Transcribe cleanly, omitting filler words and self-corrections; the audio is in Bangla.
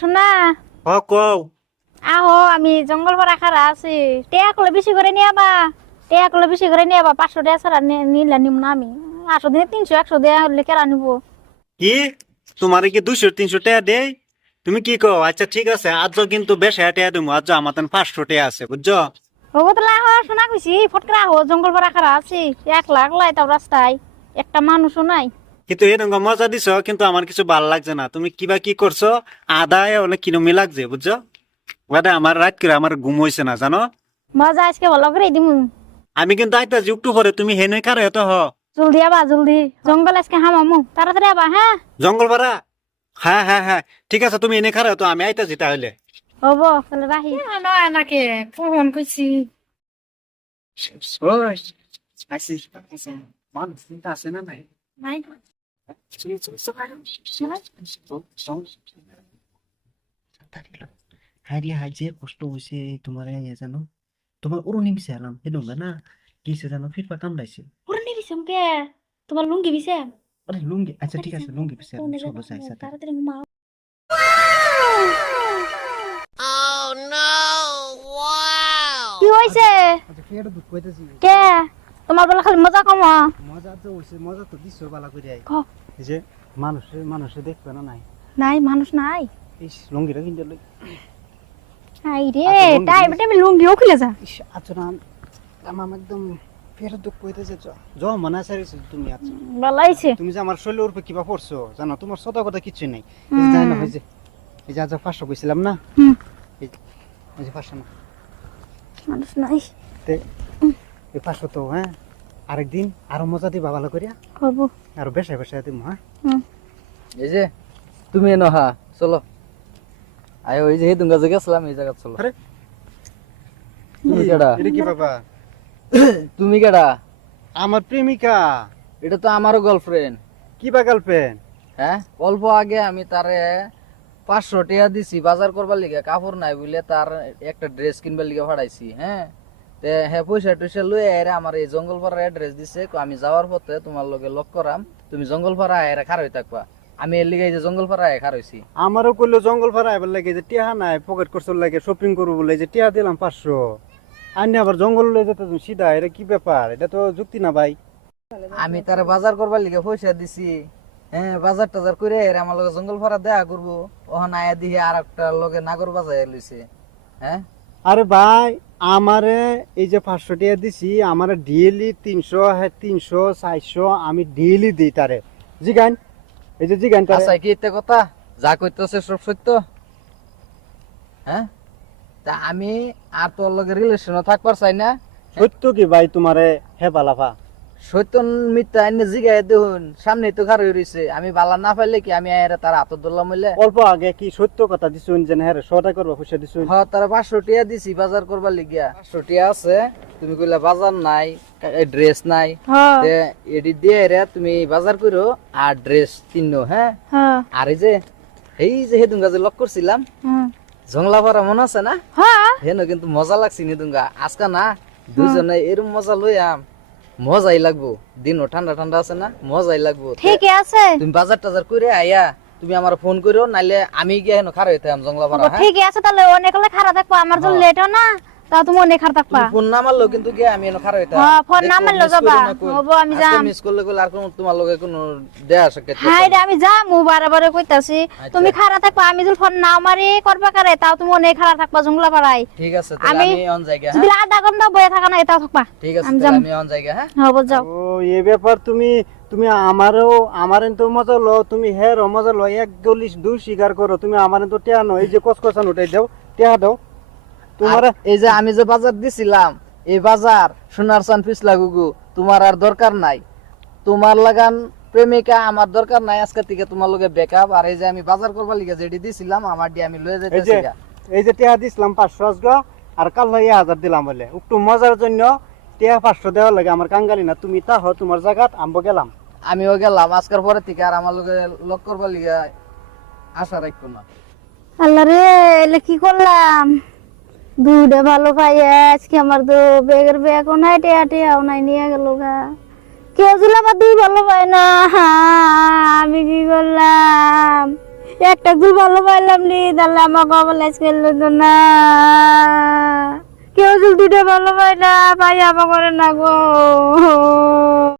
শোনা কও আহো আমি জঙ্গল পাড়া খারা আছি টেয়া করলে বেশি করে নিয়ে আবা 500 টাকা ছাড়া নিলে নিম না আমি 800 দিনে 300 100 দেয়া হলে কেরা নিবো কি তোমার কি 200-300 টাকা দেই তুমি কি কও আচ্ছা ঠিক আছে আজ কিন্তু বেশি টাকা দিমু আজ আমার 500 টাকা আছে বুঝছো হবো তাহলে আহো শোনা কইছি ফটকরা আহো জঙ্গল পাড়া খারা আছি একলা একলাই তাও রাস্তায় একটা মানুষও নাই কিন্তু এরকম মজা দিছো কিন্তু আমার কিছু ভালো লাগছে না তুমি কিবা কি করছো আদায় অনেক কিরমি লাগছে বুঝছো ওটা আমার রাত করে আমার ঘুম হইছে না জানো মজা আজকে ভালো করে দিমু আমি কিন্তু আইতাছি একটু পরে তুমি হেনে কারে তো হ জলদি আবা জলদি জঙ্গল আজকে হামামু তাড়াতাড়ি আবা হ্যাঁ জঙ্গল পাড়া হ্যাঁ হ্যাঁ হ্যাঁ ঠিক আছে তুমি এনে খারে তো আমি আইতাছি তাহলে হবো তাহলে রাহি নয় নাকি ফোন করছি নাই হারিয়ে হাই যে কষ্ট হয়েছে তোমার জানো তোমার উড়নি বিছে আলাম হেদুম না কিসে জানো ফিরপা কামড়াইছে ওরে নিবি সঙ্গে তোমার লুঙ্গি বিছে আরে লুঙ্গি আচ্ছা ঠিক আছে লুঙ্গি বিছে চলো যাই সাথে তাড়াতাড়ি ঘুমাও কি হইছে আচ্ছা ফের দুধ কইতাছি কে তোমার বলা খালি মজা কমা মজা তো হইছে মজা তো দিছো বালা কইরা ক এই যে মানুষে দেখবে না নাই নাই মানুষ নাই ইস লুঙ্গিটা কিনতে লই আই রে আচ্ছা, লুঙ্গি টাইম টাইম লুঙ্গিও খুলে যা ইস আচ্ছা না আমার একদম ফের দুধ কইতাছে জ মনে সারিছ তুমি আচ্ছা বলাইছে তুমি যে আমার শরীরের উপরে কিবা পড়ছো জানো তোমার সদা কথা কিছু নাই এই যে জানো এই যে আজ 500 কইছিলাম না হুম এই যে 500 না মানুষ নাই তে এই 500 তো হ্যাঁ আরেকদিন আরো মজা দিবা ভালো করিয়া হবো আরো বেশা বেশা দিম হ্যাঁ হুম এই যে তুমি এনো হা চলো আয় ওই যে হে দুঙ্গা জায়গা গেছিলাম এই জায়গা চলো আরে তুমি কেডা এটা কি বাবা তুমি কেডা আমার প্রেমিকা এটা তো আমারও গার্লফ্রেন্ড কি বা গার্লফ্রেন্ড হ্যাঁ অল্প আগে আমি তারে 500 টাকা দিছি বাজার করবার লিগে কাপড় নাই বলে তার একটা ড্রেস কিনবার লিগে ফাড়াইছি হ্যাঁ তে হ্যাঁ পয়সা টয়সা লই আইরা আমার এই জঙ্গলপাড়া অ্যাড্রেস দিছে আমি যাওয়ার পথে তোমার লগে লক করাম তুমি জঙ্গলপাড়া আইরা খার হই থাকবা আমি এর লিগে এই যে জঙ্গলপাড়া আই খার হইছি আমারও কইলো জঙ্গল ভাড়া আইবার লাগে যে টিহা নাই পকেট করছর লাগে শপিং করব বলে যে টিহা দিলাম 500 আইনি আবার জঙ্গল লয়ে যেতে তুমি সিধা এটা কি ব্যাপার এটা তো যুক্তি না ভাই আমি তারে বাজার করবার লিগে পয়সা দিছি হ্যাঁ বাজার টাজার করে এর আমার লগে জঙ্গল ভাড়া দেয়া করবো ওখানে আয়া দিয়ে আর একটা লগে নাগর বাজায় লইছে হ্যাঁ আরে ভাই আমারে এই যে 500 টাকা দিছি আমারে ডেইলি 300 হ্যাঁ 300 400 আমি ডেইলি দিই তারে জিগান এই যে জিগান তারে আচ্ছা কি এতে কথা যা কইতেছে সব সত্য হ্যাঁ তা আমি আর তোর লগে রিলেশনে থাকবার চাই না সত্য কি ভাই তোমারে হে বালাফা সত্য মিথ্যা এনে জিগায় দেখুন সামনে তো খার হয়ে রইছে আমি বালা না পাইলে কি আমি আয়ের তার হাত ধরলাম হইলে অল্প আগে কি সত্য কথা দিছুন যে হ্যাঁ 100 টাকা করবা পয়সা দিছুন হ্যাঁ তারা 500 টাকা দিছি বাজার করবার লিগিয়া 500 টাকা আছে তুমি কইলা বাজার নাই ড্রেস নাই হ্যাঁ তে এডি দিয়ে রে তুমি বাজার করো আর ড্রেস কিনো হ্যাঁ হ্যাঁ আর এই যে হেদুঙ্গা যে লক করছিলাম হুম জংলা ভরা মনে আছে না হ্যাঁ হেন কিন্তু মজা লাগছে নিদুঙ্গা আজকা না দুইজনে এরম মজা লইয়াম মজাই লাগবো দিনও ঠান্ডা ঠান্ডা আছে না মজাই লাগবো ঠিক আছে তুমি বাজার টাজার করে আইয়া তুমি আমার ফোন করো নাইলে আমি গিয়ে হেন খারাপ হইতাম জংলা ভরা হ্যাঁ ঠিক আছে তাহলে অনেক হলে খারাপ থাকবো আমার জন্য লেটও না তাও তুমি অনেক খারাপ থাকবা ফোন না মারলো কিন্তু গিয়ে আমি হেন খারাপ হইতাম হ্যাঁ ফোন না মারলো যাবা হবো আমি যাম মিস করলে আর কোন তোমার লগে কোনো দেয়া সাক্ষাৎ হাই রে আমি যাম বারে বারে কইতাছি তুমি খারাপ থাকবা আমি যদি ফোন না মারি করবা কারে তাও তুমি অনেক খারাপ থাকবা জঙ্গলা পাড়াই ঠিক আছে তাহলে আমি অন জায়গা যদি আধা ঘন্টা বয়ে থাকা না এটাও থাকবা ঠিক আছে তাহলে আমি অন জায়গা হ্যাঁ হবো যাও ও এই ব্যাপার তুমি আমারেন তো মজা লো তুমি হের মজা লো এক গলিশ দুই স্বীকার করো তুমি আমারেন তো টিয়া নো এই যে কসকসান উঠাই দাও টিয়া দাও তোমার আর এই যে আমি যে বাজার দিছিলাম এই বাজার সোনার চান পিছলা গুগু তোমার আর দরকার নাই তোমার লাগান প্রেমিকা আমার দরকার নাই আজকে থেকে তোমার লগে ব্যাকআপ আর এই যে আমি বাজার করবার লিগে যেটি দিছিলাম আমার দিয়ে আমি লয়ে যাইতেছি এই যে টিয়া দিছিলাম 500 আজগা আর কাল 1000 দিলাম বলে একটু মজার জন্য টিয়া 500 দেওয়ার লাগে আমার কাঙ্গালি না তুমি তা হ তোমার জায়গাত আমবো গেলাম আমিও গেলাম আজকের পরে থেকে আর আমার লগে লক করবার লিগে আশা রাখবো না আল্লাহ রে এলে কি করলাম দুইটা ভালো পাই আজকে আমার তো বেগের বেগও নাই টেয়াও নাই নিয়ে গেল গা কেউ দিলে আবার দুই ভালো পাই না আমি কি করলাম একটা চুল ভালো পাইলাম নি, তাহলে আমাকে বলে খেললো তো না। কেউ চুল দুটো ভালো পাই না, ভাই আমাকে করে না গো।